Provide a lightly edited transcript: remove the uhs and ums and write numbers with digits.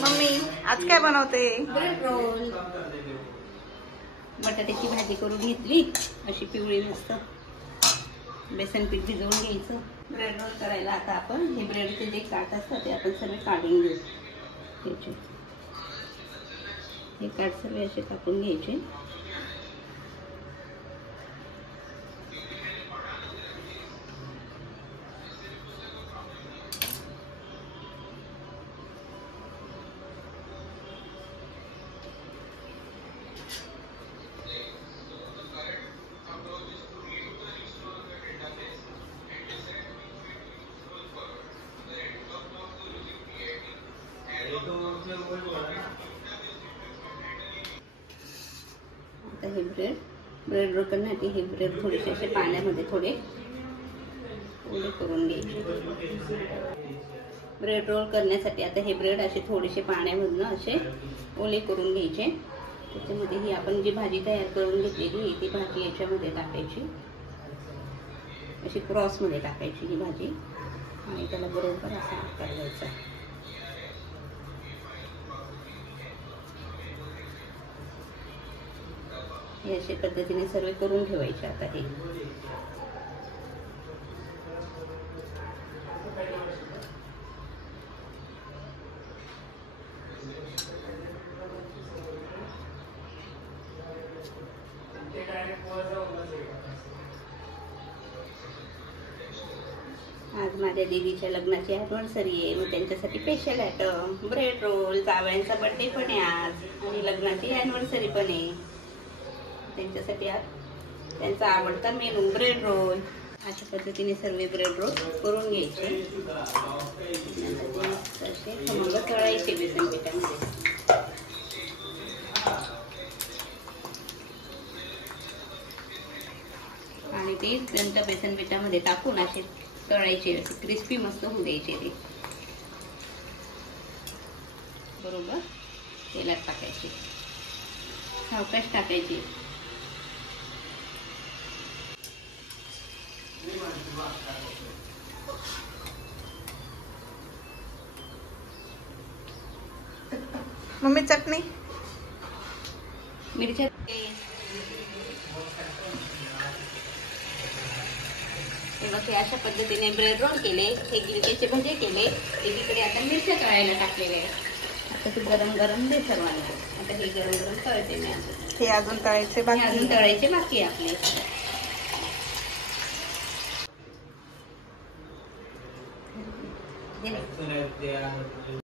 Mummy आज काय बनवते? Bread roll. बटाट्याची भाजी करून घेतली अशी पिवळी मस्त. बेसन पीठ भिजवून घ्यायचं. ब्रेड रोल करायला आता आपण हे ब्रेडचे जे काट असतात ते आपण सगळे काढून घेऊ. हे काट सगळे असे कापून घ्यायचे. आता हे ब्रेड रोल करण्यासाठी हे ब्रेड थोडेसे असे पाण्यामध्ये थोडे ओले करून घ्यायचे. ब्रेड रोल करण्यासाठी आता हे ब्रेड असे थोडेसे पाण्यामधून असे ओले करून घ्यायचे. त्याच्यामध्ये ही आपण जी भाजी तयार करून घेतलेली ती भाजी याच्यामध्ये टाकायची. अशी क्रॉसमध्ये टाकायची ही भाजी आणि त्याला बरोबर असा आकार द्यायचा. हे अशा पद्धतीने सर्व करून ठेवायचे. आता हे आज माझ्या दीदीच्या लग्नाची ॲनिव्हर्सरी आहे. मग त्यांच्यासाठी स्पेशल आयटम ब्रेड रोल. जावयांचा बर्थडे पण आहे आज आणि लग्नाची ॲनिव्हर्सरी पण आहे. त्यांच्यासाठी आज त्यांचा आवडता मेनू ब्रेड रोल. अशा पद्धतीने सर्व ब्रेड रोल करून घ्यायचे. असे खमंग तळायचे बेसन पिठामध्ये. आणि ते नंतर बेसन पिठामध्ये टाकून असे तळायचे. क्रिस्पी मस्त होऊ द्यायचे. ते बरोबर तेलात टाकायचे. सावकाश टाकायचे. मम्मी चटणी मिरच्या हे अशा पद्धतीने ब्रेड रोल केले. हे गिलक्याचे भजे केले. एकीकडे आता मिरच्या तळायला टाकलेले. आता ते गरम गरम दे सर्वांना. आता हे गरम गरम तळते मी. हे अजून तळायचे बाकी आपले.